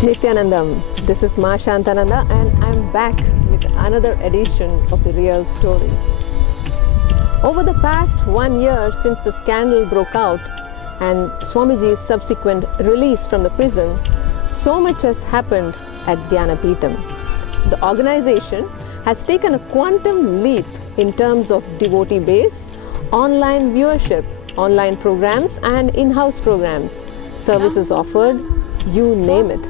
Nityanandam, this is Ma Shantananda and I'm back with another edition of The Real Story. Over the past 1 year since the scandal broke out and Swamiji's subsequent release from the prison, so much has happened at Dhyanapitham. The organization has taken a quantum leap in terms of devotee base, online viewership, online programs and in-house programs, services offered, you name it.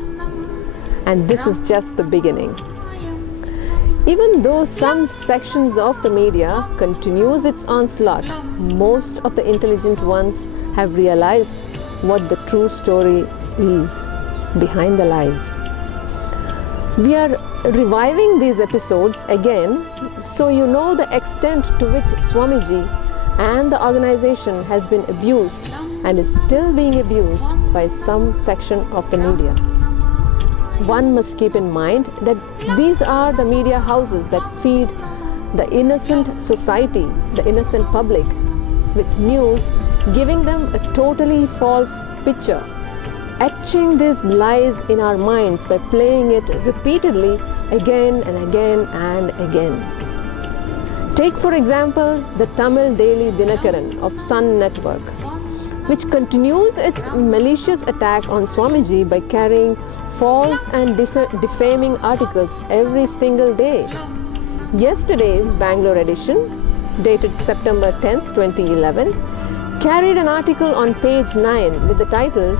And this is just the beginning. Even though some sections of the media continues its onslaught, most of the intelligent ones have realized what the true story is behind the lies. We are reviving these episodes again so you know the extent to which Swamiji and the organization has been abused and is still being abused by some section of the media. One must keep in mind that these are the media houses that feed the innocent society, the innocent public, with news giving them a totally false picture, etching these lies in our minds by playing it repeatedly again and again and again. Take for example the Tamil daily Dinakaran of Sun Network, which continues its malicious attack on Swamiji by carrying false and defaming articles every single day. Yesterday's Bangalore edition, dated September 10th, 2011, carried an article on page 9 with the title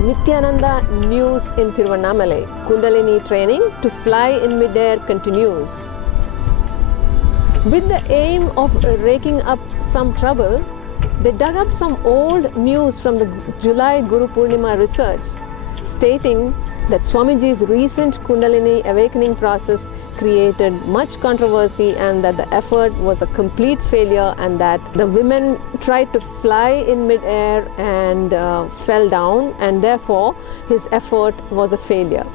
Nityananda News in Thiruvannamalai, Kundalini Training to Fly in Midair Continues. With the aim of raking up some trouble, they dug up some old news from the July Guru Purnima research, stating that Swamiji's recent Kundalini awakening process created much controversy and that the effort was a complete failure and that the women tried to fly in mid-air and fell down and therefore his effort was a failure.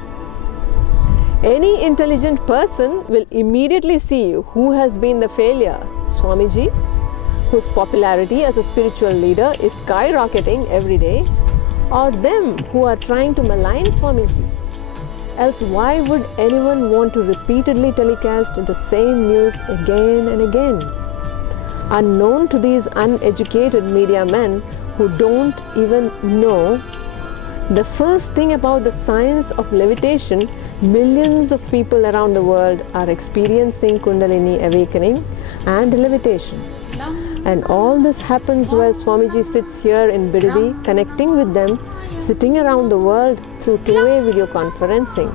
Any intelligent person will immediately see who has been the failure: Swamiji, whose popularity as a spiritual leader is skyrocketing every day, or them who are trying to malign Swamiji. Else why would anyone want to repeatedly telecast the same news again and again? Unknown to these uneducated media men who don't even know the first thing about the science of levitation, millions of people around the world are experiencing Kundalini awakening and levitation. And all this happens while Swamiji sits here in Bidadi, connecting with them, sitting around the world through two-way video conferencing.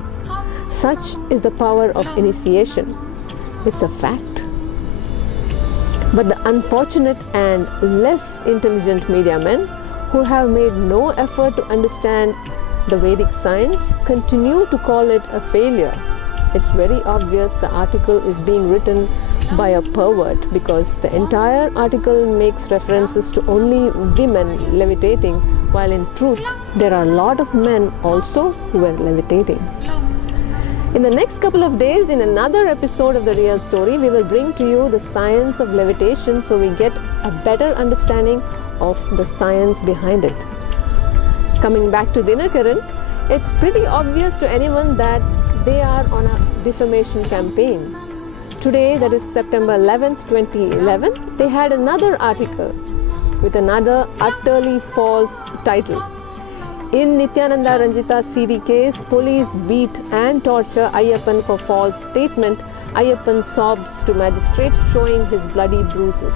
Such is the power of initiation. It's a fact. But the unfortunate and less intelligent media men who have made no effort to understand the Vedic science continue to call it a failure. It's very obvious the article is being written by a pervert because the entire article makes references to only women levitating, while in truth there are a lot of men also who are levitating. In the next couple of days, in another episode of The Real Story, we will bring to you the science of levitation so we get a better understanding of the science behind it. Coming back to Dinakaran, it's pretty obvious to anyone that they are on a defamation campaign. Today, that is September 11th, 2011, they had another article with another utterly false title. In Nityananda Ranjita CD case, police beat and torture Ayyappan for false statement. Ayyappan sobs to magistrate showing his bloody bruises.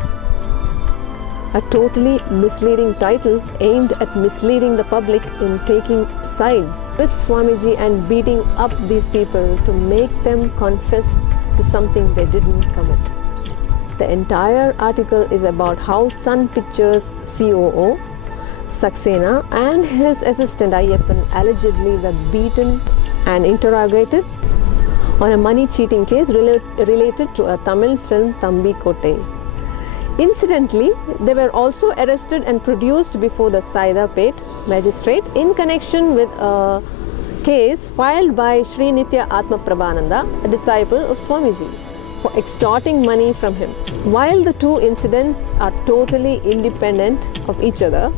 A totally misleading title aimed at misleading the public in taking sides with Swamiji and beating up these people to make them confess to something they didn't commit. The entire article is about how Sun Pictures COO Saxena and his assistant Ayyappan allegedly were beaten and interrogated on a money cheating case related to a Tamil film Thambi Kotte. Incidentally, they were also arrested and produced before the Saidapet magistrate in connection with a case filed by Sri Nitya Atma Prabhananda, a disciple of Swamiji, for extorting money from him. While the two incidents are totally independent of each other,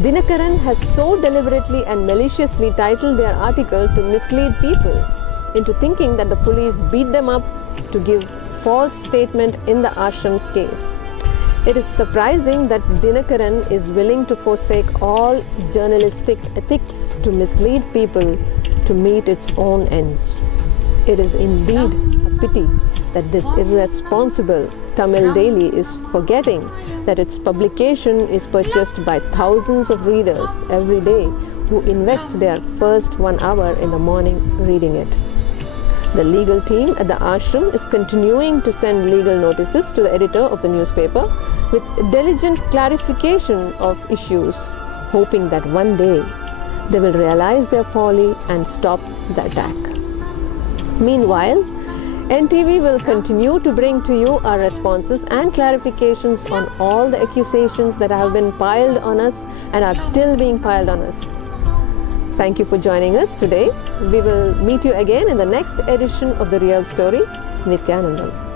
Dinakaran has so deliberately and maliciously titled their article to mislead people into thinking that the police beat them up to give false statement in the ashram's case. It is surprising that Dinakaran is willing to forsake all journalistic ethics to mislead people to meet its own ends. It is indeed a pity that this irresponsible Tamil daily is forgetting that its publication is purchased by thousands of readers every day who invest their first 1 hour in the morning reading it. The legal team at the ashram is continuing to send legal notices to the editor of the newspaper with diligent clarification of issues, hoping that one day they will realize their folly and stop the attack. Meanwhile, NTV will continue to bring to you our responses and clarifications on all the accusations that have been piled on us and are still being piled on us. Thank you for joining us today. We will meet you again in the next edition of The Real Story. Nityanandam.